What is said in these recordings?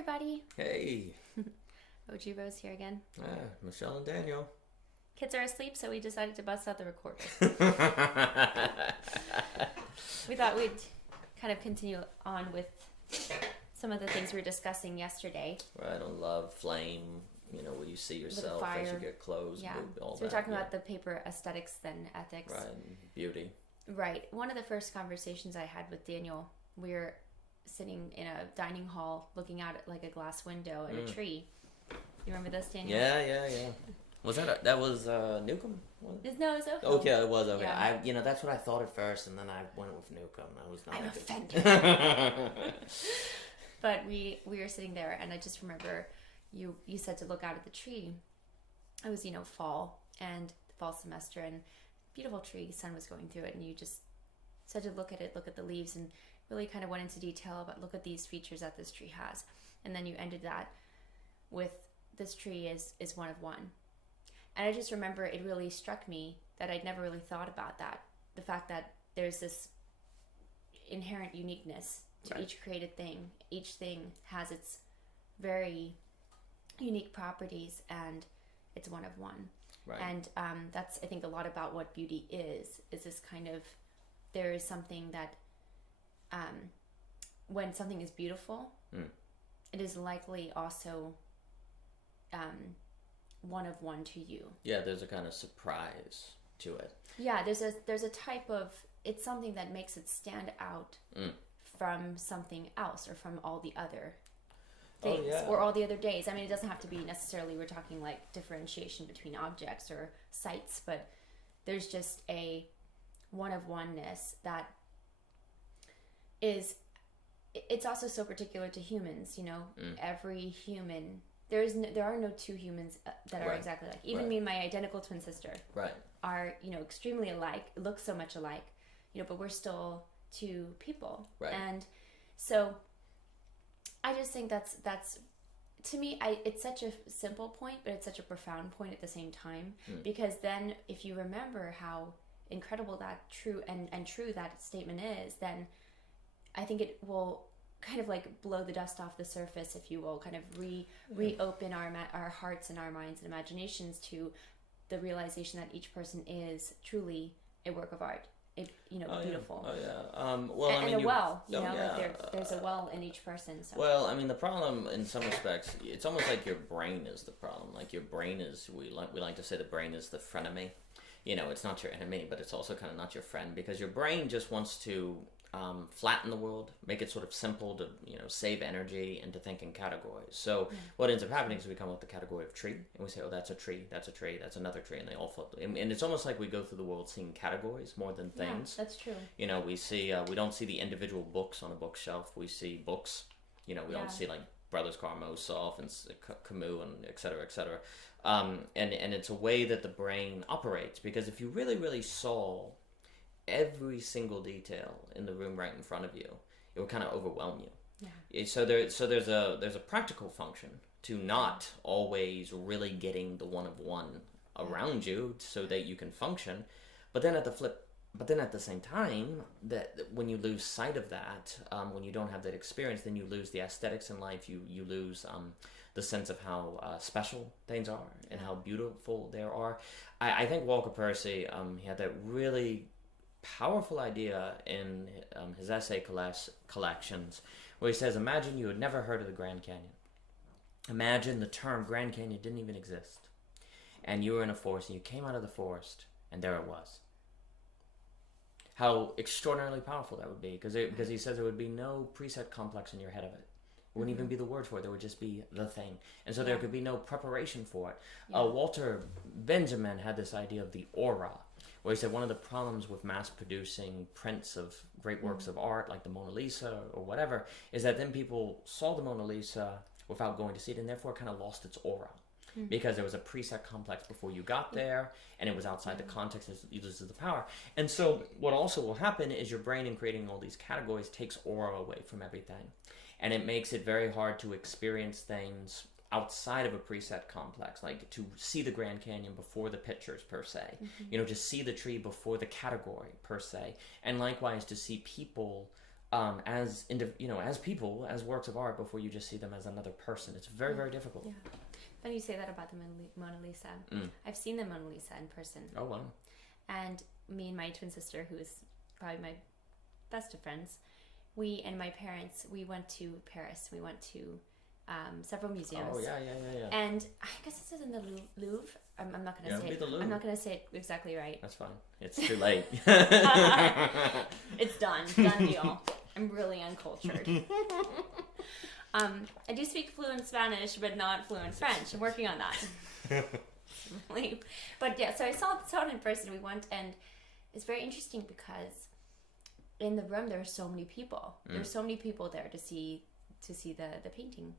everybody. Hey. OG Rose here again. Michelle and Daniel. Kids are asleep, so we decided to bust out the recorder. We thought we'd kind of continue on with some of the things we were discussing yesterday. Right, on love, flame, where you see yourself as you get close. Yeah, all so we're talking about the paper aesthetics then ethics. Right, beauty. Right. One of the first conversations I had with Daniel, we were sitting in a dining hall looking out at like a glass window and a tree. You remember this, Daniel? Yeah. Was that was Newcomb? No, it was Oakville. Okay, it was okay. Yeah. That's what I thought at first, and then I went with Newcomb. I was not. I'm offended. But we were sitting there, and I just remember you said to look out at the tree. It was fall and fall semester, and beautiful tree. Sun was going through it, and you just said to look at it, look at the leaves, and really kind of went into detail about look at these features that this tree has, and then you ended that with this tree is one of one. And I just remember it really struck me that I'd never really thought about that. The fact that there's this inherent uniqueness to each created thing. Each thing has its very unique properties, and it's one of one. Right. And that's, I think, a lot about what beauty is this kind of, there is something that, when something is beautiful, it is likely also one of one to you. Yeah, there's a kind of surprise to it. Yeah, there's a type of, it's something that makes it stand out from something else or from all the other things or all the other days. I mean, it doesn't have to be necessarily, we're talking like differentiation between objects or sites, but there's just a one of oneness that is, it's also so particular to humans, every human, there are no two humans that are exactly like. Even me and my identical twin sister are, extremely alike, look so much alike, but we're still two people. Right. And so I just think that's to me, it's such a simple point, but it's such a profound point at the same time, because then if you remember how incredible that true that statement is, then I think it will kind of like blow the dust off the surface, if you will, kind of reopen our hearts and our minds and imaginations to the realization that each person is truly a work of art. Beautiful. There's a well in each person. So. Well, I mean, the problem in some respects, it's almost like your brain is the problem. Like your brain is, we like to say the brain is the frenemy. It's not your enemy, but it's also kind of not your friend, because your brain just wants to flatten the world, make it sort of simple to save energy and to think in categories. So what ends up happening is we come up with the category of tree, and we say, oh, that's a tree, that's a tree, that's another tree, and they all float. And it's almost like we go through the world seeing categories more than things. Yeah, that's true. We see we don't see the individual books on a bookshelf. We see books. We don't see like Brothers Karamazov and Camus and et cetera, et cetera. And it's a way that the brain operates, because if you really, really saw every single detail in the room right in front of you, it would kind of overwhelm you. Yeah. So there's a practical function to not always really getting the one of one around you so that you can function, but then at the same time, that when you lose sight of that, when you don't have that experience, then you lose the aesthetics in life. You lose the sense of how special things are and how beautiful they are. I think Walker Percy, he had that really powerful idea in his essay collections, where he says, imagine you had never heard of the Grand Canyon. Imagine the term Grand Canyon didn't even exist, and you were in a forest, and you came out of the forest, and there it was. How extraordinarily powerful that would be, because he says there would be no preset complex in your head of it. It wouldn't even be the word for it. There would just be the thing. And so there could be no preparation for it. Walter Benjamin had this idea of the aura, where he said one of the problems with mass-producing prints of great works of art, like the Mona Lisa or whatever, is that then people saw the Mona Lisa without going to see it, and therefore kind of lost its aura. Because there was a preset complex before you got there, and it was outside the context, it loses the power. And so what also will happen is your brain, in creating all these categories, takes aura away from everything. And it makes it very hard to experience things outside of a preset complex, like to see the Grand Canyon before the pictures per se, to see the tree before the category per se, and likewise to see people as people, as works of art, before you just see them as another person. It's very, very difficult. Yeah. Funny you say that about the Mona Lisa. I've seen the Mona Lisa in person. Oh, wow. And me and my twin sister, who is probably my best of friends, we and my parents, we went to Paris. We went to several museums. Oh, yeah. And I guess this is in the Louvre. I'm not going to say it. I'm not going to say it exactly right. That's fine. It's too late. It's done. Done deal. I'm really uncultured. I do speak fluent Spanish, but not fluent French. I'm working on that. But yeah, so I saw it in person. We went, and it's very interesting because in the room there are so many people. There's so many people there to see the painting,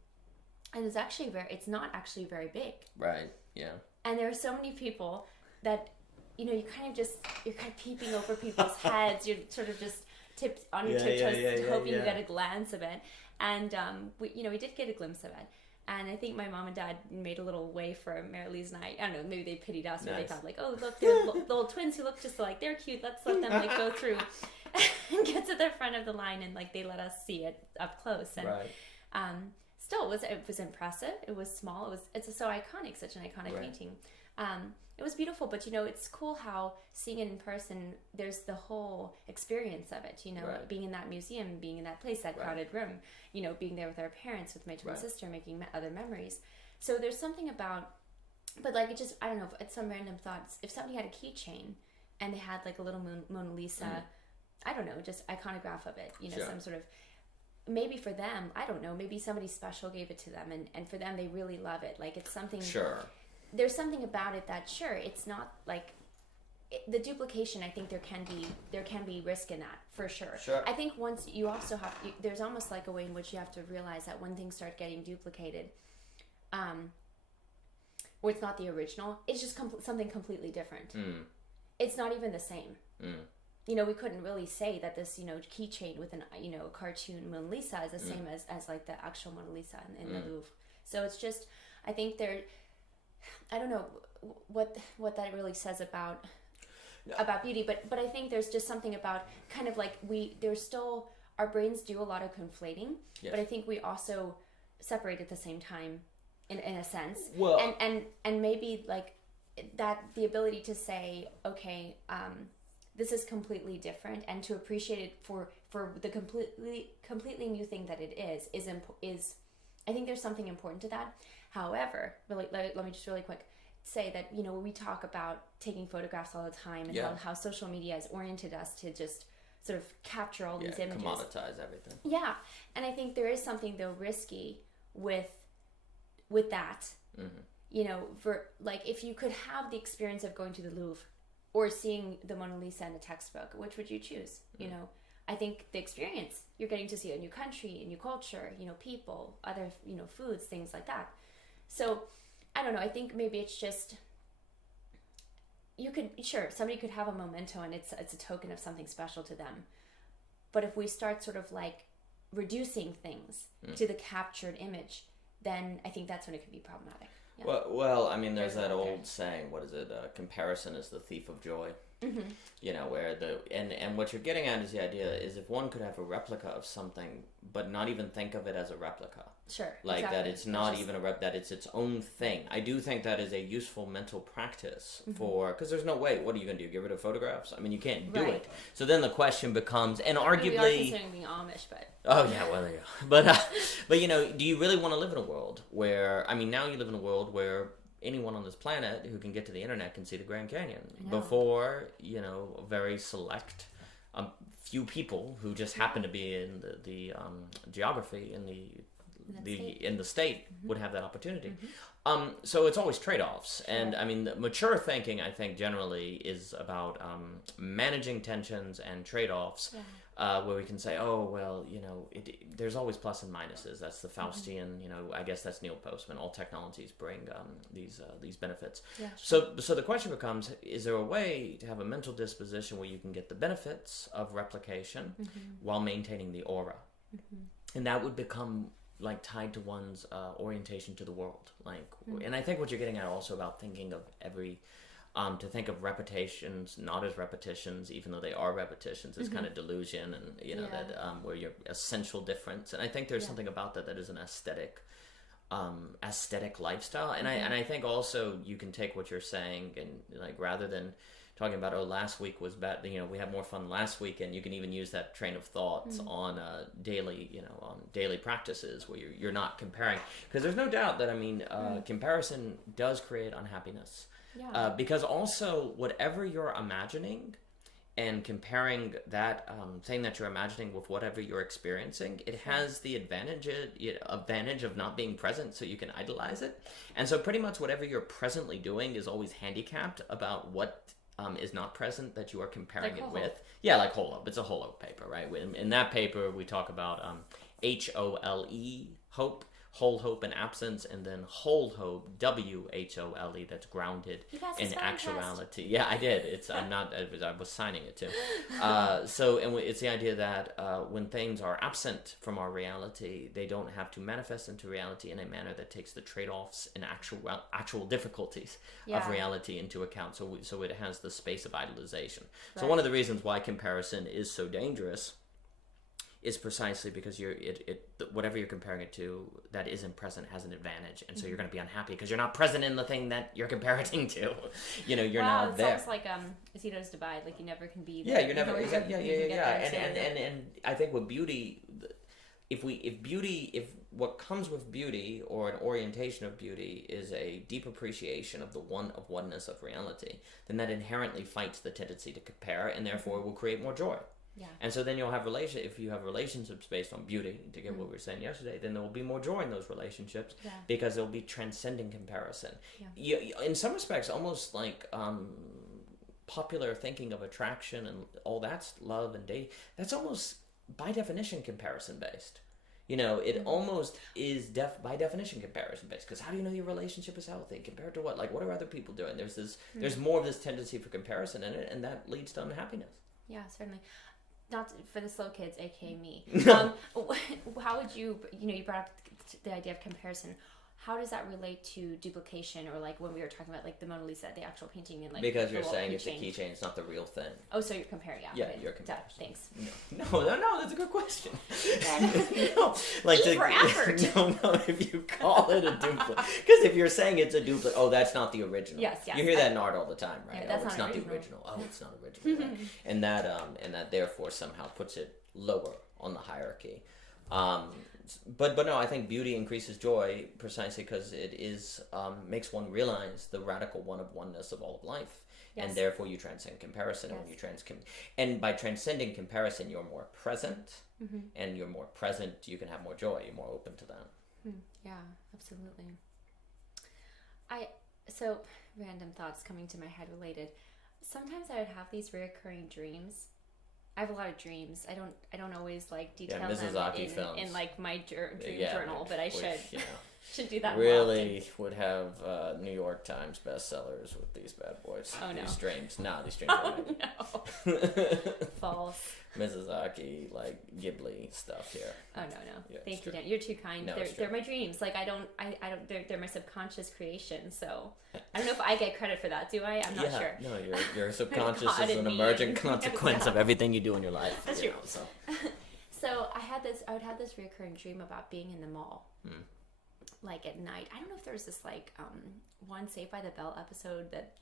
and it's not actually very big. Right. Yeah. And there are so many people that you're kind of peeping over people's heads. You're sort of just tipped on your tiptoes, hoping you get a glance of it. And we did get a glimpse of it. And I think my mom and dad made a little way for Marilyse and I don't know, maybe they pitied us, or they thought like, oh, look, they're the little twins who look just alike. They're cute. Let's let them like go through and get to the front of the line, and like they let us see it up close. And still, it was impressive. It was small. It's so iconic, such an iconic painting. It was beautiful, but it's cool how seeing it in person, there's the whole experience of it, being in that museum, being in that place, that crowded room, being there with our parents, with my twin sister, making other memories. So there's something about, but like, it just, I don't know, it's some random thoughts. If somebody had a keychain and they had like a little Mona Lisa, I don't know, just iconograph of it, some sort of, maybe for them, I don't know, maybe somebody special gave it to them, and for them, they really love it. Like, it's something. Sure. There's something about it that, sure, it's not like the duplication. I think there can be risk in that, for sure. Sure. I think once you also have, there's almost like a way in which you have to realize that when things start getting duplicated, or it's not the original, it's just something completely different. It's not even the same. We couldn't really say that this, keychain with an, a cartoon Mona Lisa is the same as like the actual Mona Lisa in the Louvre. So it's just, I think I don't know what that really says about beauty, but I think there's just something about kind of like there's still, our brains do a lot of conflating, but I think we also separate at the same time in a sense. Well, and maybe like that, the ability to say, okay, this is completely different, and to appreciate it for the completely new thing that it is I think there's something important to that. However, really, let me just really quick say that, we talk about taking photographs all the time, and how social media has oriented us to just sort of capture all these images. Commoditize everything. Yeah. And I think there is something, though, risky with that. For like, if you could have the experience of going to the Louvre or seeing the Mona Lisa in a textbook, which would you choose? I think the experience, you're getting to see a new country, a new culture, people, other, foods, things like that. So, I don't know, I think maybe it's just, somebody could have a memento, and it's a token of something special to them. But if we start sort of like reducing things to the captured image, then I think that's when it could be problematic. Yeah. Well, I mean, there's that old saying, what is it? Comparison is the thief of joy. Where and what you're getting at is the idea is, if one could have a replica of something, but not even think of it as a replica. Sure. Like exactly. That it's not even that it's its own thing. I do think that is a useful mental practice because there's no way. What are you going to do? Get rid of photographs? I mean, you can't do it. So then the question becomes, and arguably, we are considering being Amish, but oh yeah, well there you go. But do you really want to live in a world where, I mean, now you live in a world where anyone on this planet who can get to the internet can see the Grand Canyon. Before, a very select few people who just happen to be in the geography in the state would have that opportunity. So it's always trade-offs. Sure. And I mean, the mature thinking, I think, generally is about managing tensions and trades-offs, where we can say, oh, well, there's always plus and minuses. That's the Faustian, I guess that's Neil Postman. All technologies bring these benefits. Yeah, sure. So the question becomes, is there a way to have a mental disposition where you can get the benefits of replication while maintaining the aura? And that would become like tied to one's orientation to the world, and I think what you're getting at also about thinking of every To think of repetitions not as repetitions, even though they are repetitions, is kind of delusion, and that where your essential difference. And I think there's something about that is an aesthetic lifestyle. And I think also you can take what you're saying and like rather than talking about last week was bad, we had more fun last week, and you can even use that train of thoughts on daily practices where you're not comparing, because there's no doubt that comparison does create unhappiness. Because also whatever you're imagining and comparing that thing that you're imagining with whatever you're experiencing, it has the advantage of not being present, so you can idolize it. And so pretty much whatever you're presently doing is always handicapped about what is not present that you are comparing it with. Yeah, like Holo. It's a Holo paper, right? In that paper, we talk about HOLE, hope, whole hope and absence, and then whole hope, WHOLE, that's grounded in actuality. Yeah, I did. I was signing it too. It's the idea that when things are absent from our reality, they don't have to manifest into reality in a manner that takes the trade-offs and actual difficulties of reality into account. So it has the space of idolization. So one of the reasons why comparison is so dangerous is precisely because whatever you're comparing it to that isn't present has an advantage, and so you're going to be unhappy because you're not present in the thing that you're comparing to. You're not there. It's almost like Zito's divide. Like you never can be there. Yeah, you're never. And I think with beauty, if what comes with beauty or an orientation of beauty is a deep appreciation of the oneness of reality, then that inherently fights the tendency to compare, and therefore will create more joy. Yeah. And so then you'll have if you have relationships based on beauty, to get what we were saying yesterday, then there will be more joy in those relationships because they'll be transcending comparison. Yeah. In some respects, almost like popular thinking of attraction and all that's love and dating, that's almost by definition comparison based. It almost is by definition comparison based, because how do you know your relationship is healthy compared to what? Like, what are other people doing? There's more of this tendency for comparison in it, and that leads to unhappiness. Yeah, certainly. Not for the slow kids, aka me. How would you brought up the idea of comparison. How does that relate to duplication, or like when we were talking about like the Mona Lisa, the actual painting, and like because you're saying it's a keychain, it's not the real thing. Oh, so you're comparing, yeah, you're comparing. Thanks. No, that's a good question. No, for effort. No, if you call it a duplicate, because if you're saying it's a duplicate, that's not the original. Yes. You hear that in art all the time, right? Yeah, it's not the original. It's not original, right? and that therefore somehow puts it lower on the hierarchy. But no, I think beauty increases joy precisely because it makes one realize the radical oneness of all of life, and therefore you transcend comparison. And when you and by transcending comparison, you're more present, and you're more present, you can have more joy. You're more open to that. Yeah, absolutely. So random thoughts coming to my head related. Sometimes I would have these reoccurring dreams. I have a lot of dreams. I don't always like detail them in like my dream journal, but I should do that. Really would have New York Times bestsellers with these bad boys. Oh no, these dreams. These dreams. No. False. Mizuzaki, like Ghibli stuff here. Oh no. Yeah, thank you, Dan. You're too kind. No, they're my dreams. Like I don't. They're my subconscious creation. So I don't know if I get credit for that. Do I? I'm not sure. No, your subconscious is an emergent consequence of everything you do in your life. That's true. So I would have this recurring dream about being in the mall. Like at night. I don't know if there was this like one Saved by the Bell episode that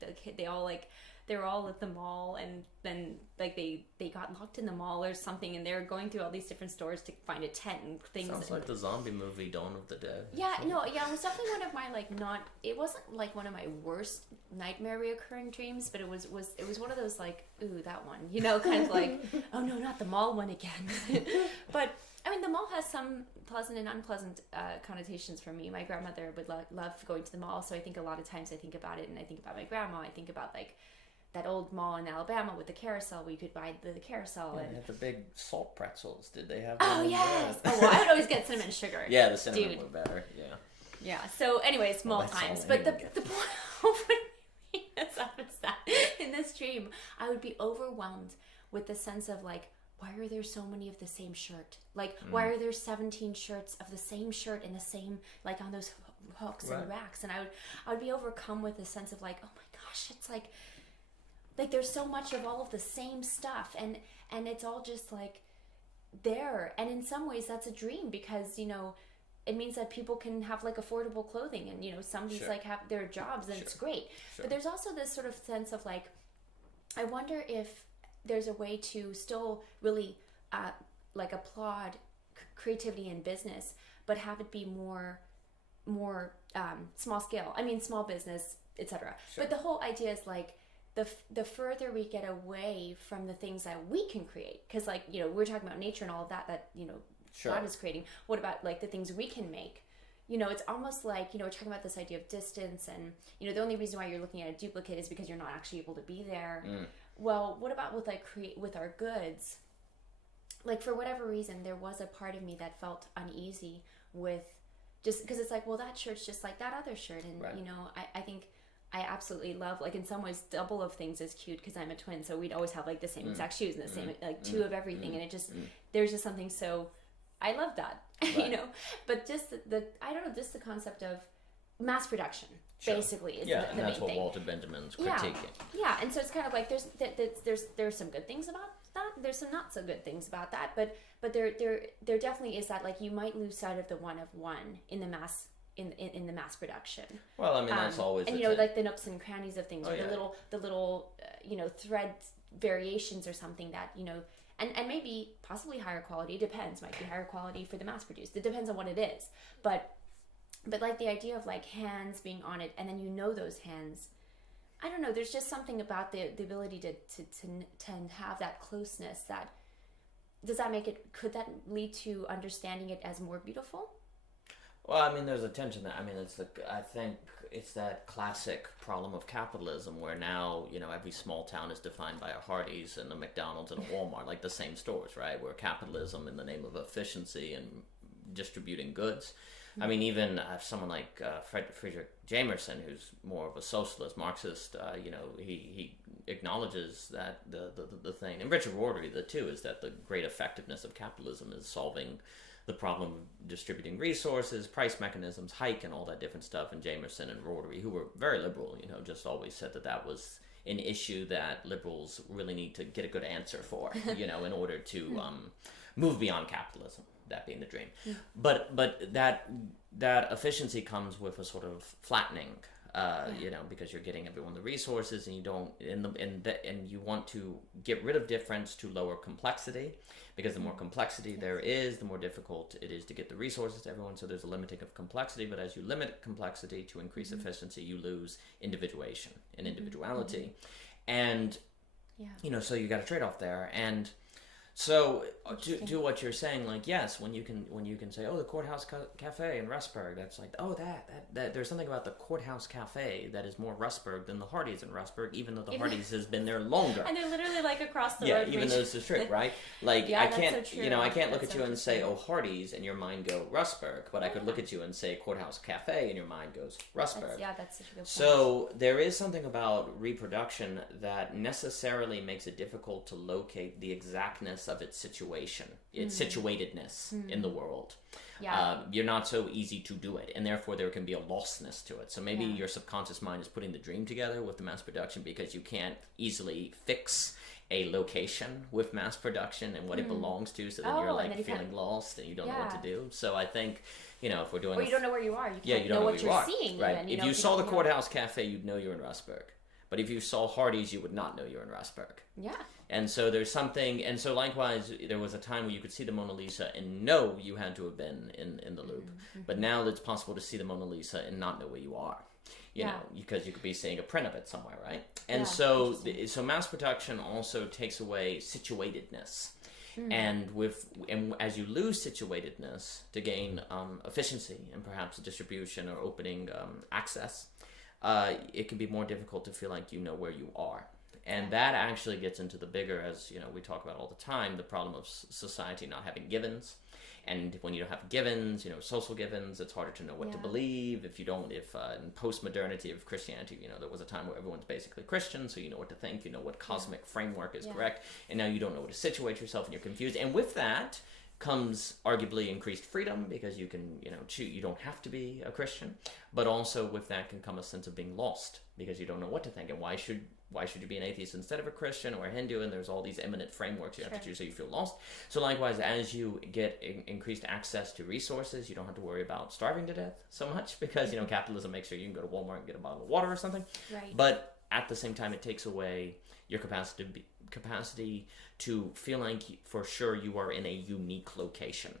they were all at the mall, and then like they got locked in the mall or something, and they were going through all these different stores to find a tent and things. Sounds like the zombie movie Dawn of the Dead. Yeah, it was definitely one of my it wasn't like one of my worst nightmare reoccurring dreams, but it was one of those like, ooh, that one, kind of like, oh no, not the mall one again. But I mean, the mall has some pleasant and unpleasant connotations for me. My grandmother would love going to the mall, so I think a lot of times I think about it, and I think about my grandma. I think about like that old mall in Alabama with the carousel where you could buy the carousel. Yeah, and they had the big salt pretzels. Did they have? Oh yes. Oh well, I would always get cinnamon sugar. Yeah, the cinnamon were better. Yeah. Yeah. So, anyways, mall times. But the point is that in this dream, I would be overwhelmed with the sense of like why are there so many of the same shirt? Like, why are there 17 shirts of the same shirt in the same, like on those hooks and racks? And I would be overcome with a sense of like, oh my gosh, it's like there's so much of all of the same stuff, and it's all just like there. And in some ways that's a dream, because, you know, it means that people can have like affordable clothing, and, you know, somebody's like have their jobs, and it's great. But there's also this sort of sense of like, I wonder if there's a way to still really like applaud creativity in business, but have it be more small scale. I mean, small business, etc. But the whole idea is like, the further we get away from the things that we can create, because, like, you know, we're talking about nature and all of that, you know, God is creating. What about like the things we can make? You know, it's almost like, you know, we're talking about this idea of distance, and, you know, the only reason why you're looking at a duplicate is because you're not actually able to be there. Well, what about with like with our goods? Like, for whatever reason, there was a part of me that felt uneasy with, just because it's like, well, that shirt's just like that other shirt, and you know, I think I absolutely love, like, in some ways, double of things is cute, because I'm a twin, so we'd always have like the same exact shoes and the same like two of everything, and it just there's just something so, I love that, you know. But just the I don't know, just the concept of mass production basically is the and that's main what thing. Walter Benjamin's critiquing. And so it's kind of like there's some good things about that, there's some not so good things about that, but there definitely is that, like, you might lose sight of the one in the mass in the mass production. Well, I mean, that's always, and, you know, like the nooks and crannies of things, or the little you know, thread variations or something that, you know, and maybe possibly higher quality, depends, might be higher quality for the mass produced, it depends on what it is, but like the idea of like hands being on it, and then, you know, those hands, I don't know, there's just something about the ability to have that closeness, that does that make it, could that lead to understanding it as more beautiful? Well, I mean, there's a tension there. I mean, I think it's that classic problem of capitalism, where now, you know, every small town is defined by a Hardee's and a McDonald's and a Walmart, like the same stores, right? Where capitalism, in the name of efficiency and distributing goods. I mean, even someone like Friedrich Jamerson, who's more of a socialist, Marxist, you know, he acknowledges that the thing, and Richard Rorty, the two, is that the great effectiveness of capitalism is solving the problem of distributing resources, price mechanisms, hike, and all that different stuff. And Jamerson and Rotary, who were very liberal, you know, just always said that was an issue that liberals really need to get a good answer for, you know, in order to move beyond capitalism, that being the dream. But that efficiency comes with a sort of flattening, you know, because you're getting everyone the resources, and you don't, and you want to get rid of difference to lower complexity, because the more complexity there is, the more difficult it is to get the resources to everyone. So there's a limiting of complexity, but as you limit complexity to increase efficiency, you lose individuation and individuality, and you know, so you got a trade-off there. And so do what you're saying, like, yes, when you can say, oh, the Courthouse Cafe in Rustburg, that's like, oh, that there's something about the Courthouse Cafe that is more Rustburg than the Hardee's in Rustburg, even though the Hardee's has been there longer. And they're literally like across the road. Yeah, even though it's a strip, right? Like, I can't, so you know, I can't look at you and say, oh, Hardee's, and your mind go Rustburg, but I could look at you and say Courthouse Cafe, and your mind goes Rustburg. That's such a good point. So there is something about reproduction that necessarily makes it difficult to locate the exactness of its situation, its situatedness in the world. You're not so easy to do it, and therefore there can be a lostness to it. So maybe your subconscious mind is putting the dream together with the mass production, because you can't easily fix a location with mass production and what it belongs to, so then you're like feeling lost and you don't know what to do. So I think, you know, if we're doing, or you don't know where you are, you don't know what you're seeing, right? Even, if you saw the Courthouse Cafe, you'd know you're in Rustburg. But if you saw Hardee's, you would not know you're in Rustburg. Yeah. And so there's something, and so likewise, there was a time where you could see the Mona Lisa and know you had to have been in the Louvre. But now it's possible to see the Mona Lisa and not know where you are, you know, because you could be seeing a print of it somewhere, right? And so mass production also takes away situatedness. And as you lose situatedness to gain efficiency and perhaps distribution or opening access, it can be more difficult to feel like you know where you are. And that actually gets into the bigger, as you know, we talk about all the time, the problem of society not having givens, And when you don't have givens, social givens, it's harder to know what to believe. If in post-modernity of Christianity, there was a time where everyone's basically Christian, so you know what to think, you know what cosmic framework is correct, and now you don't know where to situate yourself and you're confused. And with that comes arguably increased freedom, because you can, choose, you don't have to be a Christian, but also with that can come a sense of being lost, because you don't know what to think, and why should you be an atheist instead of a Christian or a Hindu, and there's all these immanent frameworks you have to choose, so you feel lost. So likewise, as you get increased access to resources, you don't have to worry about starving to death so much, because capitalism makes sure you can go to Walmart and get a bottle of water or something. Right. But at the same time, it takes away your capacity to feel like for sure you are in a unique location.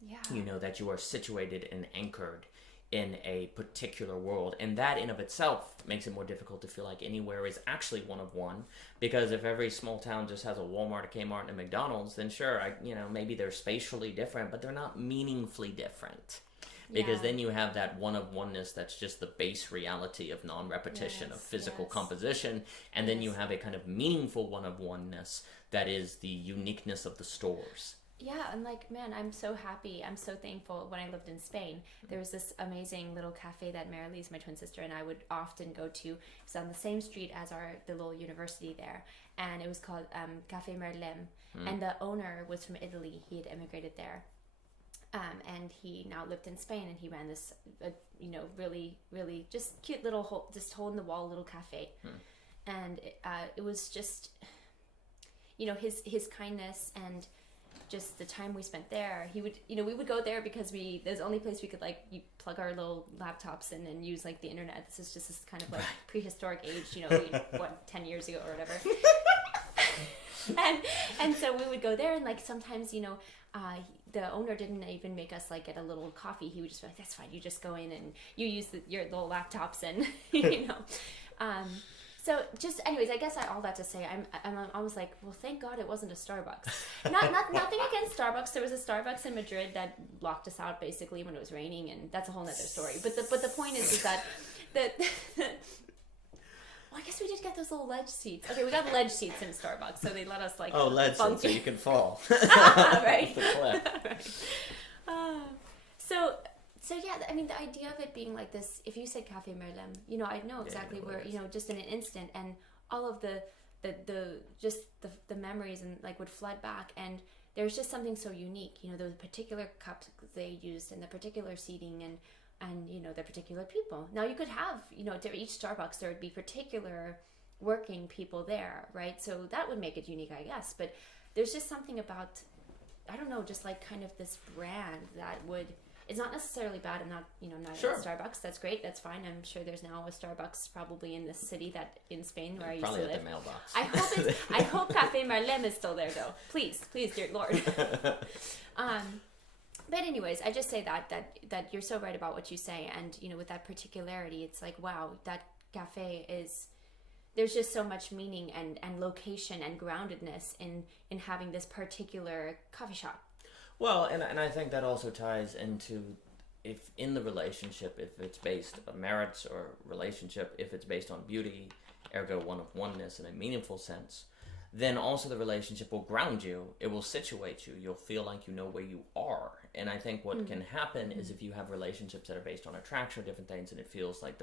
Yeah. That you are situated and anchored in a particular world, and that in of itself makes it more difficult to feel like anywhere is actually one of one, because if every small town just has a Walmart, a Kmart, and a McDonald's, then sure, maybe they're spatially different, but they're not meaningfully different. Because then you have that one of oneness that's just the base reality of non-repetition, of physical composition, and then you have a kind of meaningful one of oneness that is the uniqueness of the stores. Yeah, and man, I'm so happy. I'm so thankful. When I lived in Spain, there was this amazing little cafe that Marily's, my twin sister, and I would often go to. It's on the same street as the little university there, and it was called Café Merlem. And the owner was from Italy. He had immigrated there. And he now lived in Spain, and he ran this, really, really just cute little hole in the wall little cafe. And it was just, his kindness and just the time we spent there. He would, we would go there because there's the only place we could you plug our little laptops in and use the internet. This is just this kind of prehistoric age, 10 years ago or whatever. and so we would go there, and sometimes, the owner didn't even make us get a little coffee. He would just be like, that's fine, you just go in and you use your little laptops, and so just anyways, I guess all that to say, I'm almost well, thank God it wasn't a Starbucks. Nothing against Starbucks. There was a Starbucks in Madrid that locked us out basically when it was raining, and that's a whole nother story. But the point is that well, I guess we did get those little ledge seats. Okay, we got ledge seats in Starbucks, so they let us ledge seats so you can fall. Right. The cliff. Right. So yeah, I mean, the idea of it being this, if you said Café Merlem, I know exactly where, just in an instant, and all of the memories and would flood back, and there's just something so unique, those particular cups they used, and the particular seating, and the particular people. Now you could have, to each Starbucks there would be particular working people there, right? So that would make it unique, I guess. But there's just something about, I don't know, just kind of this brand that would. It's not necessarily bad. I'm not, not sure. at Starbucks. That's great. That's fine. I'm sure there's now a Starbucks probably in this city in Spain where I used to live. Probably at the mailbox. I hope Café Merlem is still there though. Please, dear Lord. But anyways, I just say that you're so right about what you say, and with that particularity, it's wow, that cafe is. There's just so much meaning and location and groundedness in having this particular coffee shop. Well, and I think that also ties into, if in the relationship, if it's based on merits or relationship, if it's based on beauty, ergo one of oneness in a meaningful sense, then also the relationship will ground you. It will situate you. You'll feel like you know where you are. And I think what can happen is if you have relationships that are based on attraction or different things, and it feels like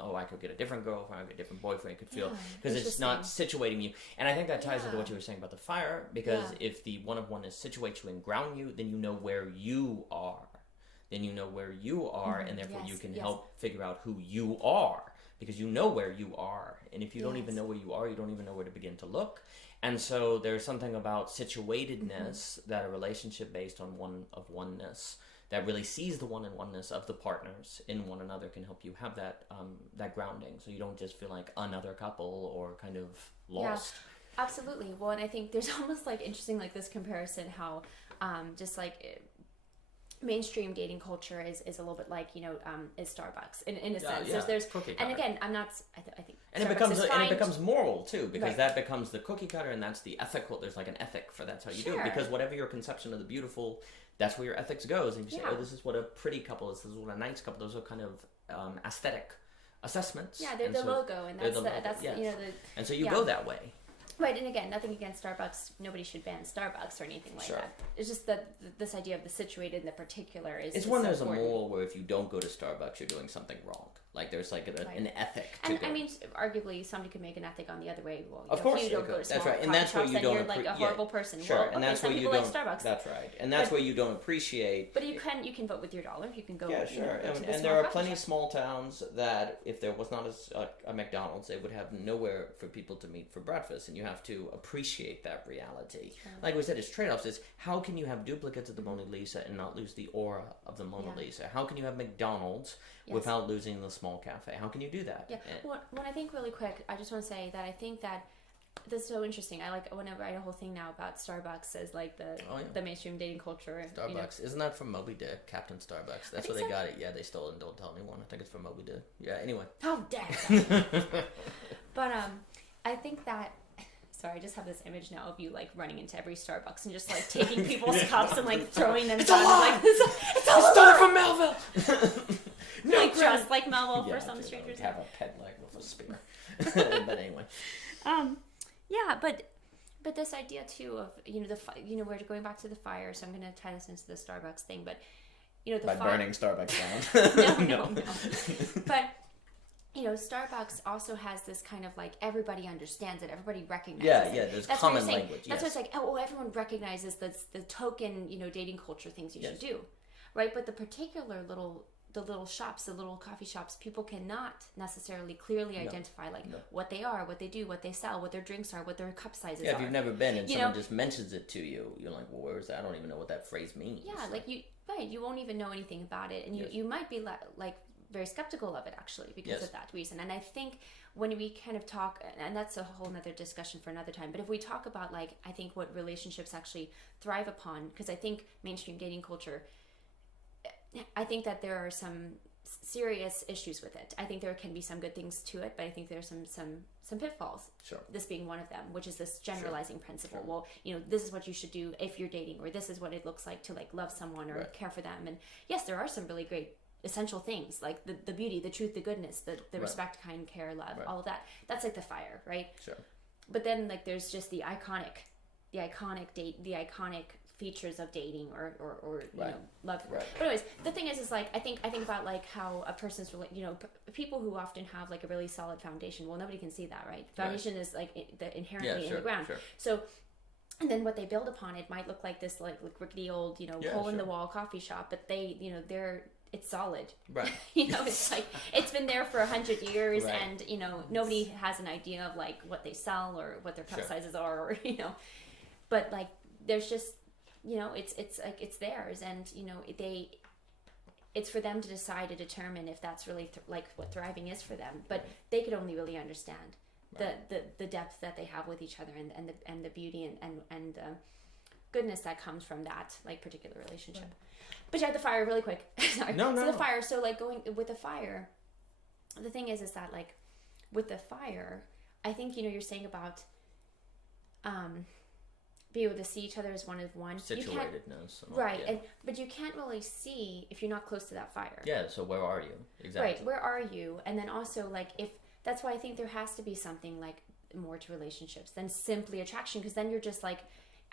I could get a different girlfriend, I could get a different boyfriend, it could feel, because it's not situating you. And I think that ties into what you were saying about the fire, because if the one of oneness situates you and ground you, then you know where you are. And therefore you can help figure out who you are, because you know where you are. And if you don't even know where you are, you don't even know where to begin to look. And so there's something about situatedness, that a relationship based on one of oneness that really sees the one and oneness of the partners in one another can help you have that that grounding, so you don't just feel like another couple or kind of lost. Yeah, absolutely. Well, and I think there's almost interesting this comparison how just mainstream dating culture is a little bit is Starbucks in a sense. There's cookie cutter. And again, I'm not. I think. And it becomes moral too, because that becomes the cookie cutter, and that's the ethical. There's an ethic for that's how you do it, because whatever your conception of the beautiful, that's where your ethics goes. And you say, oh, this is what a pretty couple is. This is what a nice couple. Those are kind of aesthetic assessments. Yeah, they're the logo, and that's and so you go that way. Right, and again, nothing against Starbucks. Nobody should ban Starbucks or anything like that. It's just that this idea of the situated and the particular is. It's when there's a moral where if you don't go to Starbucks, you're doing something wrong. Like there's like an ethic. And I mean, arguably, somebody could make an ethic on the other way. Well, of course, you don't go to that's right, and that's where you don't. You're like a horrible person. Sure, well, and that's where you don't. Like Starbucks. That's right, and that's where you don't appreciate. But you can vote with your dollar. You can go. Yeah, sure, and there are plenty of small towns that if there was not a McDonald's, they would have nowhere for people to meet for breakfast, and you have to appreciate that reality. Sure. Like we said, it's trade-offs. It's how can you have duplicates of the Mona Lisa and not lose the aura of the Mona Lisa? How can you have McDonald's without losing the small cafe? How can you do that? Yeah. Well, when I think really quick, I just want to say that I think that this is so interesting. I like whenever I write a whole thing now about Starbucks as like the mainstream dating culture. Starbucks, isn't that from Moby Dick, Captain Starbucks? That's where they got it. Yeah, they stole it and don't tell anyone. I think it's from Moby Dick. Yeah. Anyway. How dare! But I think that. Sorry, I just have this image now of you like running into every Starbucks and just like taking people's cups and like throwing them down. Like, it's all stole from Melville. No, like dressed like Melville for some strangers. Have a pet leg with a spear. But anyway. Yeah, but this idea too of we're going back to the fire, so I'm going to tie this into the Starbucks thing, but by burning Starbucks down. no. But Starbucks also has this kind of like everybody understands it, everybody recognizes it. Yeah, there's common language. That's why it's like, everyone recognizes the token, dating culture things you should do, right? But the particular the little shops, the little coffee shops, people cannot necessarily clearly identify what they are, what they do, what they sell, what their drinks are, what their cup sizes are. Yeah, if you've never been and someone just mentions it to you, you're like, well, where is that? I don't even know what that phrase means. Yeah, you won't even know anything about it, and you might be like very skeptical of it actually because of that reason. And I think when we kind of talk, and that's a whole nother discussion for another time, but if we talk about I think what relationships actually thrive upon, because I think mainstream dating culture, I think that there are some serious issues with it. I think there can be some good things to it, but I think there's some pitfalls. Sure. This being one of them, which is this generalizing principle. Sure. Well, this is what you should do if you're dating, or this is what it looks like to love someone or care for them. And yes, there are some really great essential things like the beauty, the truth, the goodness, the respect, kind, care, love, all of that. That's like the fire, right? Sure. But then there's just the iconic date, the iconic features of dating or love. Right. But anyways, the thing is I think about how a person's people who often have a really solid foundation. Well, nobody can see that, right? Foundation is inherently in the ground. Sure. So. And then what they build upon, it might look like this rickety old hole in the wall coffee shop, but it's solid. Right. It's it's been there for 100 years, and nobody has an idea of what they sell or what their cup sizes are, or but there's just it's theirs, and it's for them to decide to determine if that's really what thriving is for them. But they could only really understand the depth that they have with each other, and the beauty and goodness that comes from that particular relationship. Right. But the fire really quick. Sorry. No. So the fire. So going with the fire, the thing is that with the fire, I think you're saying about be able to see each other as one of one. Situatedness. Right, but you can't really see if you're not close to that fire. Yeah. So where are you exactly? Right. Where are you? And then also if that's why I think there has to be something more to relationships than simply attraction, because then you're just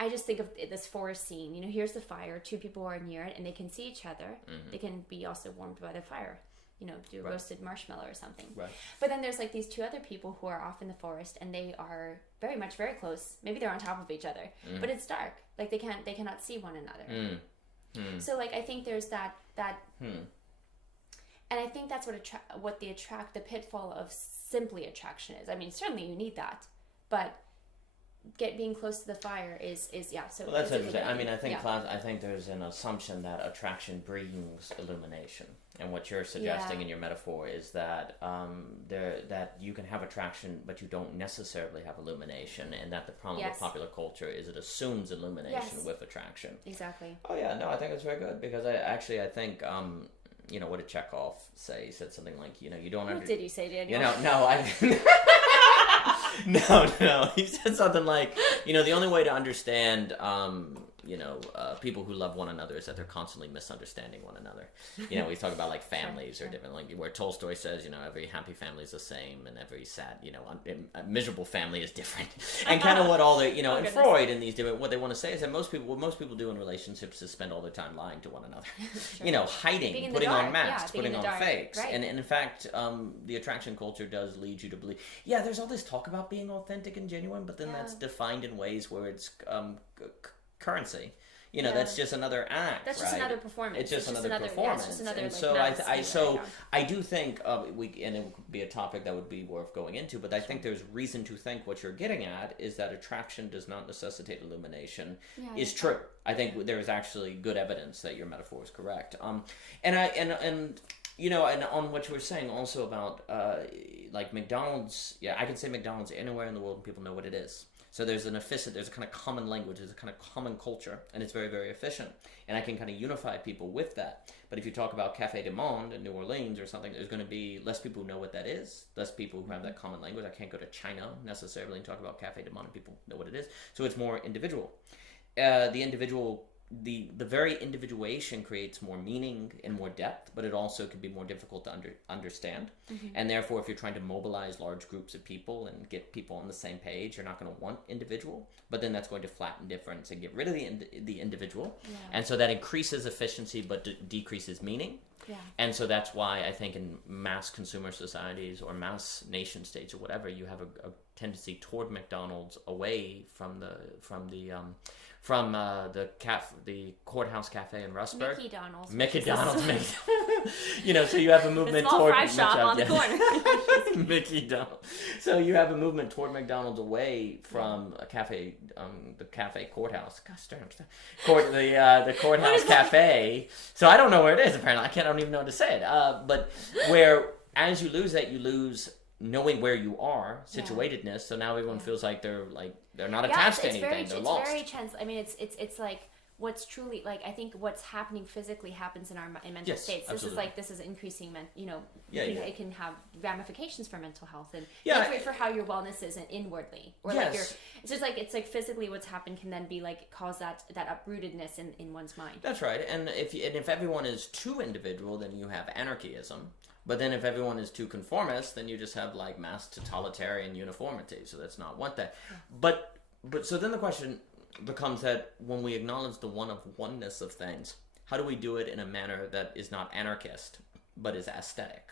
I just think of this forest scene. Here's the fire. Two people are near it, and they can see each other. Mm-hmm. They can be also warmed by the fire. Do a roasted marshmallow or something. Right. But then there's these two other people who are off in the forest, and they are very much very close. Maybe they're on top of each other, but it's dark. They cannot see one another. So I think there's that. And I think that's what the pitfall of simply attraction is. I mean, certainly you need that, but being close to the fire is so. Well, that's interesting. I mean, I think there's an assumption that attraction brings illumination, and what you're suggesting in your metaphor is that that you can have attraction, but you don't necessarily have illumination, and that the problem with popular culture is it assumes illumination with attraction. Exactly. Oh yeah, no, I think it's very good, because I think. What did Chekhov say? He said something like, you don't understand. What did he say, Daniel? No. He said something like, the only way to understand, people who love one another is that they're constantly misunderstanding one another. We talk about like families are different, like where Tolstoy says, every happy family is the same, and every sad, miserable family is different. And kind of what all the, and Freud and these different, what they want to say is that what most people do in relationships is spend all their time lying to one another, hiding, putting on masks, putting on fakes. Right. And in fact, the attraction culture does lead you to believe, there's all this talk about being authentic and genuine, but then that's defined in ways where it's currency. That's just another act. That's right? just another performance. It's just another performance. It's just another, and so I do think and it would be a topic that would be worth going into. But I think there's reason to think what you're getting at is that attraction does not necessitate illumination is true. I think there is actually good evidence that your metaphor is correct. And on what you were saying also about like McDonald's. I can say McDonald's anywhere in the world and people know what it is. So there's a kind of common language, there's a kind of common culture, and it's very, very efficient. And I can kind of unify people with that. But if you talk about Café du Monde in New Orleans or something, there's going to be less people who know what that is, less people who have that common language. I can't go to China necessarily and talk about Café du Monde and people know what it is. So it's more individual. The very individuation creates more meaning and more depth, but it also can be more difficult to understand. And therefore, if you're trying to mobilize large groups of people and get people on the same page, you're not going to want individual, but then that's going to flatten difference and get rid of the individual. And so that increases efficiency but decreases meaning. And so that's why I think in mass consumer societies or mass nation states or whatever, you have a tendency toward McDonald's away from the Courthouse Cafe in Rustburg. Mickey Donald's. So you have a movement toward fry shop on the corner. Mickey Donald. So you have a movement toward McDonald's away from a cafe, the Cafe Courthouse. Gosh, the Courthouse Cafe. So I don't know where it is. Apparently, I don't even know how to say it. But where as you lose that, you lose knowing where you are, situatedness. So now everyone feels like they're not attached to anything. They're lost. It's very tense. I mean, it's like what's truly like. I think what's happening physically happens in our mental states. Absolutely. This is increasing. It can have ramifications for mental health and for how your wellness is inwardly, or it's like physically what's happened can then be like cause that uprootedness in one's mind. That's right. And if everyone is too individual, then you have anarchism. But then if everyone is too conformist, then you just have like mass totalitarian uniformity. So that's not what that. But so then the question becomes that when we acknowledge the one-of-oneness of things, how do we do it in a manner that is not anarchist, but is aesthetic?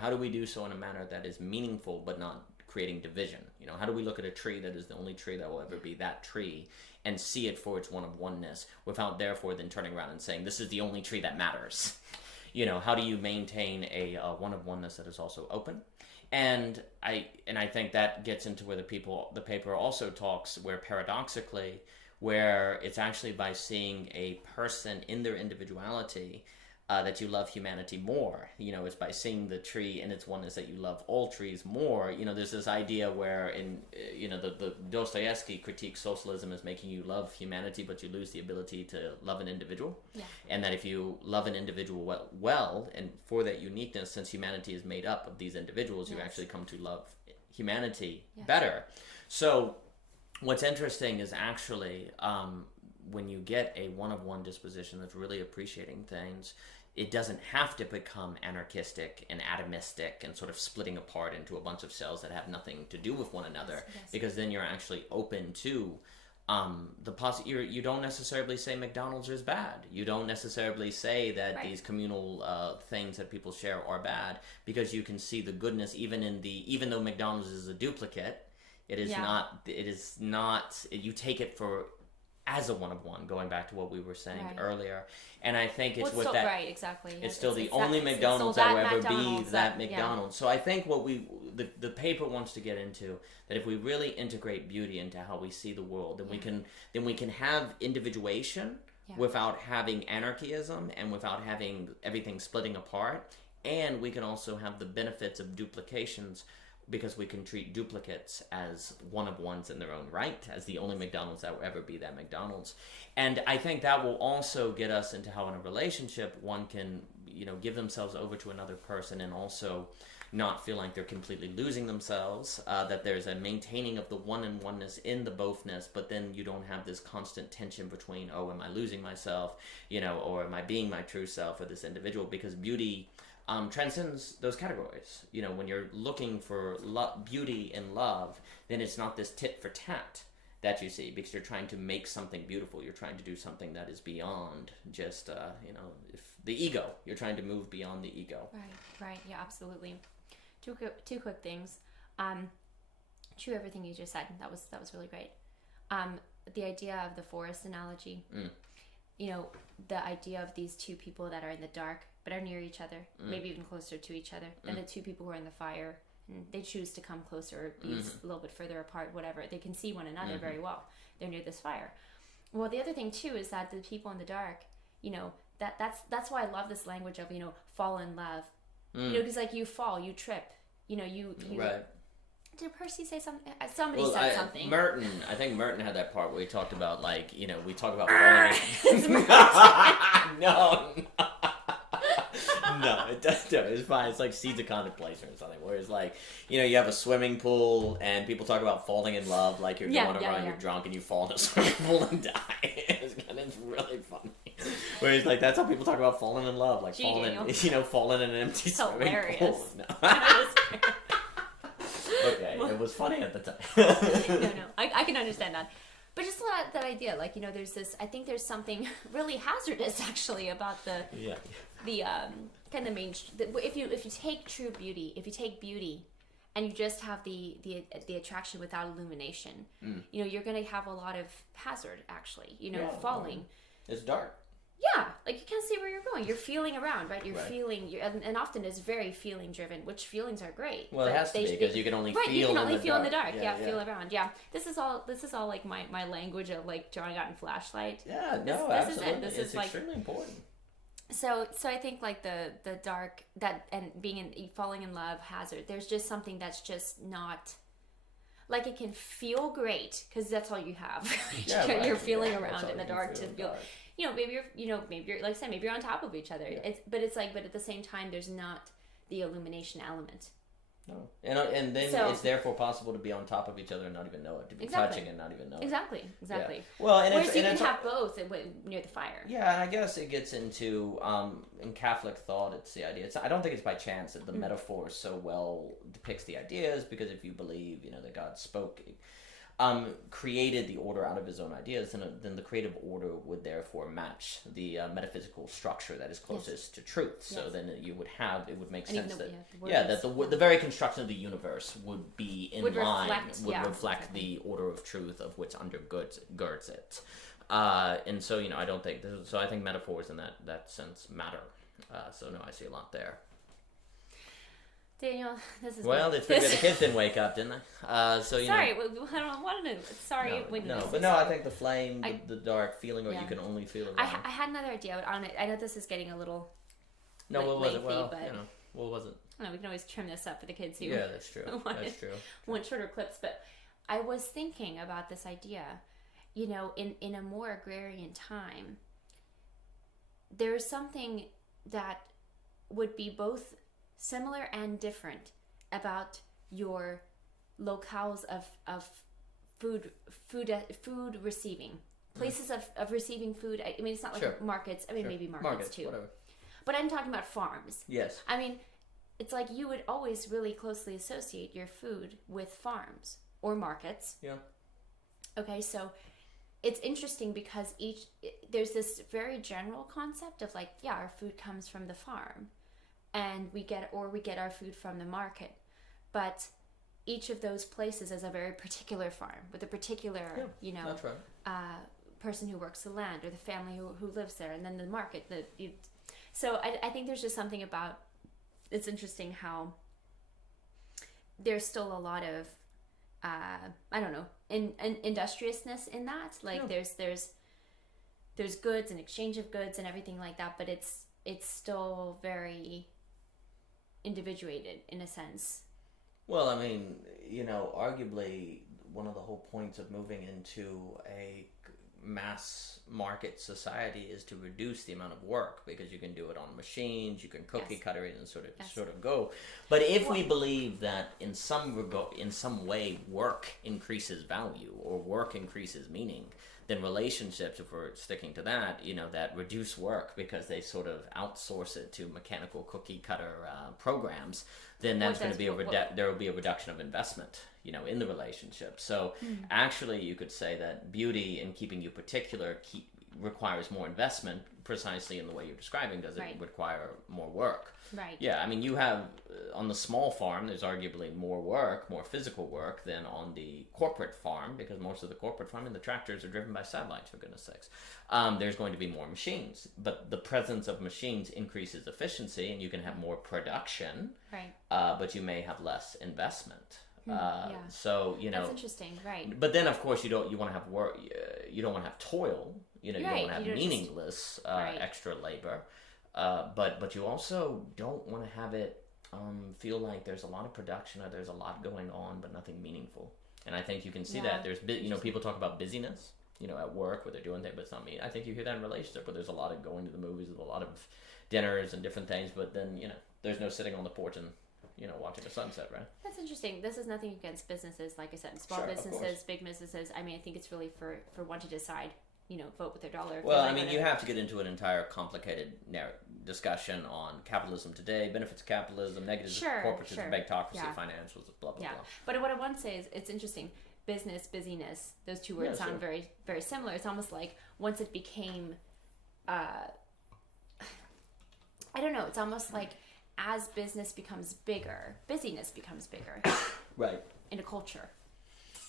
How do we do so in a manner that is meaningful, but not creating division? How do we look at a tree that is the only tree that will ever be that tree and see it for its one-of-oneness without therefore then turning around and saying, this is the only tree that matters? How do you maintain a one-of-oneness that is also open? And I think that gets into where the paper also talks, where paradoxically, where it's actually by seeing a person in their individuality that you love humanity more. It's by seeing the tree in its oneness that you love all trees more. There's this idea where in the Dostoevsky critiques socialism as making you love humanity, but you lose the ability to love an individual. And that if you love an individual well, and for that uniqueness, since humanity is made up of these individuals, you actually come to love humanity better. So what's interesting is actually when you get a one-of-one disposition that's really appreciating things, it doesn't have to become anarchistic and atomistic and sort of splitting apart into a bunch of cells that have nothing to do with one another, because then you're actually open to you don't necessarily say McDonald's is bad. You don't necessarily say that these communal things that people share are bad, because you can see the goodness even though McDonald's is a duplicate, it is not, you take it for as a one-of-one, going back to what we were saying earlier. And I think it's with that... Right, exactly. It's still the only McDonald's that will ever be that McDonald's. So I think what the paper wants to get into, that if we really integrate beauty into how we see the world, then we can have individuation without having anarchism and without having everything splitting apart. And we can also have the benefits of duplications, because we can treat duplicates as one-of-ones in their own right, as the only McDonald's that will ever be that McDonald's. And I think that will also get us into how in a relationship one can, give themselves over to another person, and also not feel like they're completely losing themselves, that there's a maintaining of the one and oneness in the bothness, but then you don't have this constant tension between, oh, am I losing myself, or am I being my true self, or this individual, because beauty transcends those categories. When you're looking for beauty and love, then it's not this tit for tat that you see, because you're trying to make something beautiful. You're trying to do something that is beyond just, if the ego. You're trying to move beyond the ego. Right. Yeah, absolutely. Two quick things. True, everything you just said. That was really great. The idea of the forest analogy. The idea of these two people that are in the dark but are near each other, maybe even closer to each other than the two people who are in the fire, and they choose to come closer or be a little bit further apart, whatever. They can see one another very well. They're near this fire. Well, the other thing too is that the people in the dark, that's why I love this language of, fall in love. Because like you fall, you trip, you right. Did Percy say something? Somebody said something. I think Merton had that part where he talked about, we talk about falling. No. No, it doesn't. It's fine. It's like Seeds of Contemplation or something, where it's like, you have a swimming pool and people talk about falling in love, like you're going around, you're drunk, and you fall in a swimming pool and die. It's really funny. Where it's like, that's how people talk about falling in love, like falling in an empty swimming pool. No. Okay, it was funny at the time. No, I can understand that. But just that idea, there's this, I think there's something really hazardous actually about the kind of main, if you take true beauty, if you take beauty and you just have the attraction without illumination, you're going to have a lot of hazard actually, falling. It's dark. Yeah, you can't see where you're going. You're feeling around, right? You're feeling, and often it's very feeling driven, which feelings are great. Well, it has to be, because you can only feel in the dark. Right, you can only feel in the dark. Yeah, feel around. Yeah, this is all like my language of drawing out in flashlight. Yeah, absolutely. This is extremely important. So I think the dark and falling in love hazard. There's just something that's just not. It can feel great because that's all you have. You're feeling around in the dark to feel. Maybe you're like I said, maybe you're on top of each other. Yeah. But at the same time, there's not the illumination element. No, and then it's therefore possible to be on top of each other and not even know it, to be touching and not even know it. Exactly. Yeah. Well, whereas you can have both near the fire. Yeah, and I guess it gets into in Catholic thought, it's the idea. I don't think it's by chance that the metaphor so well depicts the ideas, because if you believe, that God spoke. Created the order out of his own ideas, then the creative order would therefore match the metaphysical structure that is closest to truth. So then it would make sense that the very construction of the universe would be in line, reflect the order of truth of which undergirds it. And so I don't think so. I think metaphors in that sense matter. So no, I see a lot there. Daniel, this is well. The kids didn't wake up, didn't they? Sorry, I don't want to know. Sorry, I think the flame, the dark feeling, or you can only feel it. I had another idea on it. I know this is getting a little. No, what was it? Well, what was it? I don't know. We can always trim this up for the kids who. Yeah, that's true. That's true. Want shorter clips, but I was thinking about this idea. In a more agrarian time, there's something that would be both similar and different about your locales of food receiving, places of receiving food. I mean, it's not like markets. I mean, maybe markets too. Whatever. But I'm talking about farms. Yes. I mean, it's like you would always really closely associate your food with farms or markets. Yeah. Okay, so it's interesting because there's this very general concept of our food comes from the farm. And we get our food from the market, but each of those places is a very particular farm with a particular, that's right. Person who works the land, or the family who lives there, and then the market. So I think there's just something about. It's interesting how there's still a lot of, I don't know, industriousness in that. There's goods and exchange of goods and everything like that, but it's still very individuated in a sense. Well, I mean, arguably one of the whole points of moving into a mass market society is to reduce the amount of work, because you can do it on machines, you can cookie cutter it and sort of go. But if we believe that in some way work increases value or work increases meaning, then relationships, if we're sticking to that, that reduce work because they sort of outsource it to mechanical cookie cutter programs, then that's going to be there will be a reduction of investment, in the relationship. So actually you could say that beauty and keeping you particular requires more investment, precisely in the way you're describing. Does it require more work? Right. Yeah, I mean, you have, on the small farm, there's arguably more physical work than on the corporate farm, because most of the corporate farm and the tractors are driven by satellites, for goodness sakes. There's going to be more machines, but the presence of machines increases efficiency, and you can have more production, but you may have less investment. So, that's interesting, right? But then, of course, you want to have work. You don't want to have toil. You don't want to have meaningless extra labor. But you also don't want to have it feel like there's a lot of production or there's a lot going on but nothing meaningful. And I think you can see that there's people talk about busyness, at work where they're doing things, but it's not me. I think you hear that in relationship where there's a lot of going to the movies, with a lot of dinners and different things, but then there's no sitting on the porch and watching the sunset, right? That's interesting. This is nothing against businesses, like I said, small businesses, big businesses. I mean, I think it's really for one to decide, vote with their dollar. Well, I mean, you have to get into an entire complicated discussion on capitalism today, benefits of capitalism, negatives of corporatism, meritocracy, financials, blah, blah, blah. But what I want to say is, it's interesting. Business, busyness, those two words sound very, very similar. It's almost like once it became, I don't know, it's almost like as business becomes bigger, busyness becomes bigger. Right. In a culture.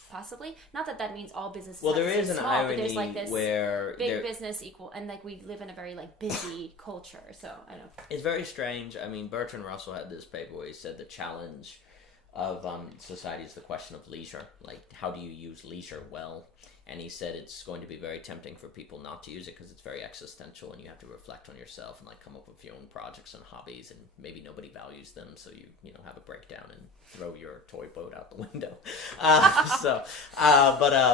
Possibly. Not that means all businesses there is an small, irony but there's like this where big business equal, and like we live in a very like busy culture. So I don't know. It's very strange. I mean, Bertrand Russell had this paper where he said the challenge of society is the question of leisure. Like, how do you use leisure well? And he said it's going to be very tempting for people not to use it because it's very existential, and you have to reflect on yourself and like come up with your own projects and hobbies, and maybe nobody values them, so you have a breakdown and throw your toy boat out the window.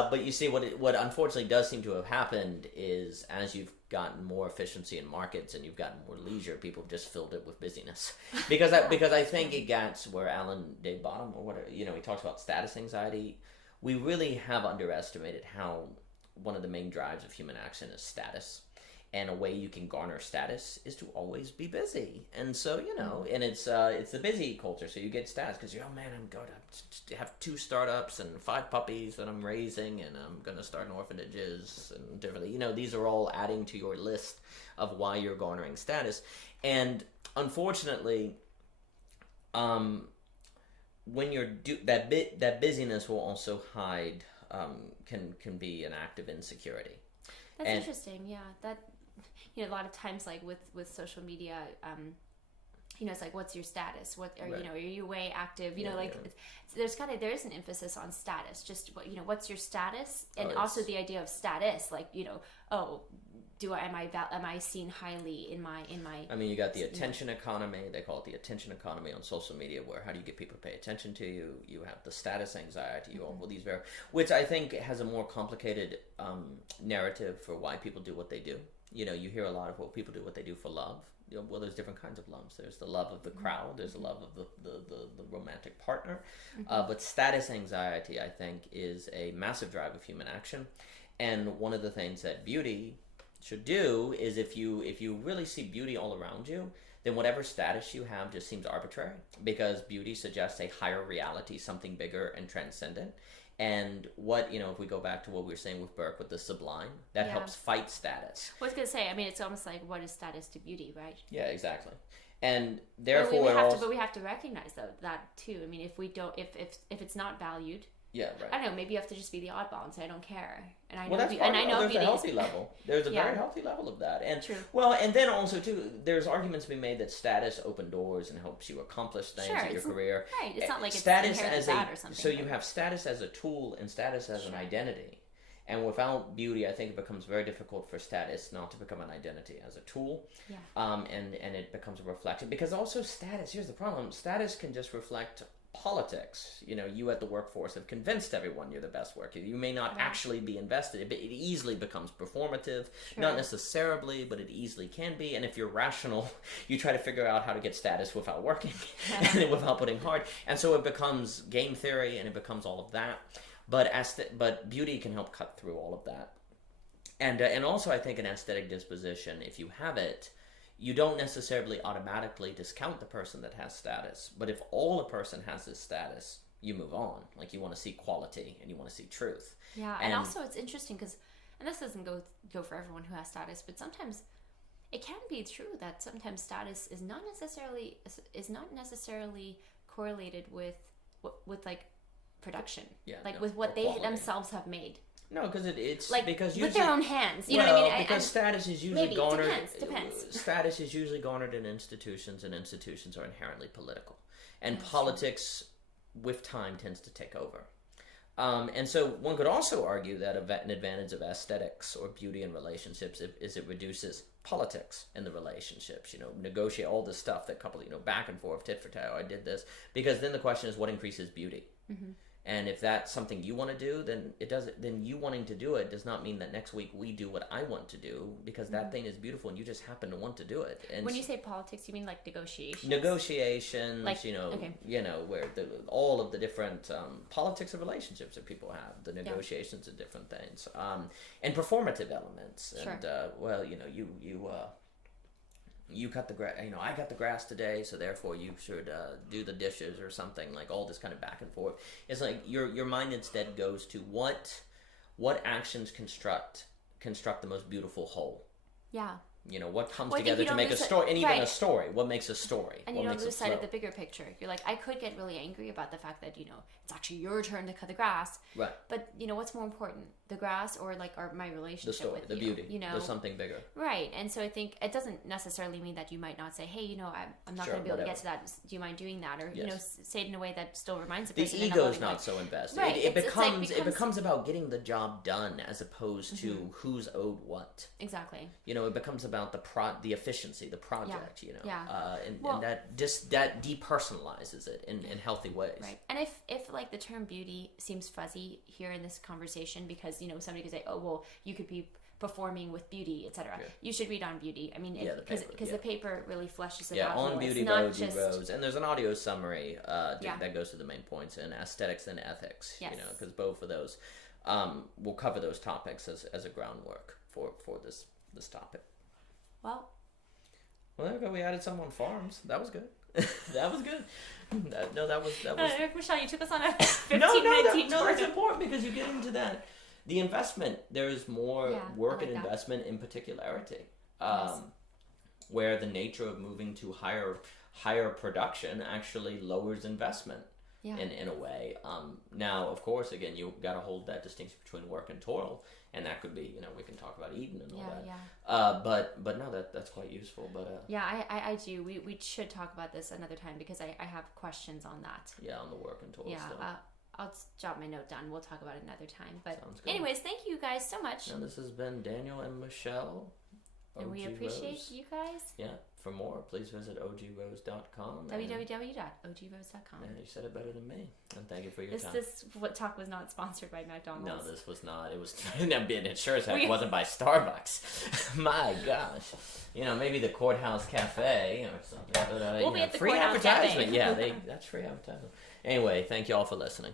But you see what unfortunately does seem to have happened is, as you've gotten more efficiency in markets and you've gotten more leisure, people have just filled it with busyness. Because I think it gets where Alan Day Bottom or whatever, he talks about status anxiety. We really have underestimated how one of the main drives of human action is status. And a way you can garner status is to always be busy. And so, and it's the busy culture. So you get status because oh man, I'm going to have 2 startups and 5 puppies that I'm raising, and I'm going to start an orphanages and differently. These are all adding to your list of why you're garnering status. And unfortunately, when you're that busyness will also hide can be an act of insecurity. That's interesting. Yeah, that a lot of times like with social media, it's like, what's your status? What are are you way active? There is an emphasis on status. Just what's your status, and also the idea of status, like am I seen highly in my I mean, you got the attention economy. They call it the attention economy on social media, where how do you get people to pay attention to you? You have the status anxiety, you all these which I think has a more complicated narrative for why people do what they do. You hear a lot of what people do what they do for love. Well, there's different kinds of loves. There's the love of the crowd. There's the love of the romantic partner. But status anxiety, I think, is a massive drive of human action. And one of the things that beauty should do is, if you really see beauty all around you, then whatever status you have just seems arbitrary, because beauty suggests a higher reality, something bigger and transcendent. And if we go back to what we were saying with Burke with the sublime, that helps fight status. I was going to say, I mean, it's almost like, what is status to beauty, right? Yeah, exactly. And therefore, but we have to recognize that too. I mean, if we don't, if it's not valued, yeah, right. I don't know. Maybe you have to just be the oddball and say I don't care. And I know, there's a healthy level. There's a very healthy level of that. And true. Well, and then also too, there's arguments to be made that status opens doors and helps you accomplish things in your career. Right. It's not like it's status as bad or something. So you have status as a tool and status as an identity. And without beauty, I think it becomes very difficult for status not to become an identity as a tool. Yeah. And it becomes a reflection, because also status. Here's the problem: status can just reflect politics. You at the workforce have convinced everyone you're the best worker. You may not actually be invested, but it easily becomes performative. Not necessarily, but it easily can be. And if you're rational, you try to figure out how to get status without working and without putting hard. And so it becomes game theory, and it becomes all of that. But beauty can help cut through all of that. And also, I think an aesthetic disposition, if you have it, you don't necessarily automatically discount the person that has status. But if all a person has is status, you move on. Like, you want to see quality and you want to see truth. Yeah, and also it's interesting because, and this doesn't go for everyone who has status, but sometimes it can be true that sometimes status is not necessarily correlated with like production, with what they quality themselves have made. No, because it's like because with their own hands. You know what I mean? Because status is usually garnered. Depends. Status is usually garnered in institutions, and institutions are inherently political, and That's politics, with time, tends to take over. And so one could also argue that an advantage of aesthetics or beauty in relationships is it reduces politics in the relationships. Negotiate all this stuff that couple, back and forth, tit for tat. I did this because then the question is what increases beauty. Mm-hmm. And if that's something you want to do, then then you wanting to do it does not mean that next week we do what I want to do, because that thing is beautiful and you just happen to want to do it. And when you say politics, you mean like negotiations? Negotiations, like, where all of the different politics of relationships that people have, the negotiations of different things, and performative elements. Sure. And you cut the grass, I cut the grass today, so therefore you should do the dishes or something, like all this kind of back and forth. It's like your mind instead goes to what actions construct the most beautiful whole. Yeah. What comes together to make a story, and even a story. What makes a story? And you don't lose sight of the bigger picture. You're like, I could get really angry about the fact that, it's actually your turn to cut the grass. Right. But, what's more important? The grass or my relationship the story, with the you? beauty. There's something bigger. Right. And so I think it doesn't necessarily mean that you might not say, hey, I'm not going to be able to get to that. Do you mind doing that? Or, say it in a way that still reminds the person. The ego's not so invested. Right. It becomes about getting the job done as opposed to who's owed what. Exactly. It becomes about the efficiency, the project, and that depersonalizes it in healthy ways. Right. And if like the term beauty seems fuzzy here in this conversation, because somebody could say, oh well, you could be performing with beauty, etc. Yeah. You should read on beauty. I mean, because the paper really fleshes it out. On beauty by O.G. Rose, and there's an audio summary that goes to the main points in aesthetics and ethics. Yes. Because both of those will cover those topics as a groundwork for this topic. Well, there we go. We added some on farms. That was good. That was good. That was. Michelle, you took us on a 15-minute detour. No, that's important because you get into that. The investment. There is more work and investment in particularity, where the nature of moving to higher production actually lowers investment. Yeah. In a way. Now, of course, again, you got to hold that distinction between work and toil, and that could be, we can talk about Eden and all that. Yeah. But no, that's quite useful. But I do. We should talk about this another time because I have questions on that. Yeah, on the work and toil stuff. I'll jot my note down. We'll talk about it another time. But anyways, thank you guys so much. And this has been Daniel and Michelle. And we appreciate you guys. Yeah. For more, please visit ogrose.com. www.ogrose.com. Yeah, you said it better than me. And thank you for your time. This talk was not sponsored by McDonald's. No, this was not. It was. It sure as heck wasn't by Starbucks. My gosh. Maybe the Courthouse Cafe or something. But, we'll be at the free Courthouse advertisement. Cafe. Yeah, that's free advertisement. Anyway, thank you all for listening.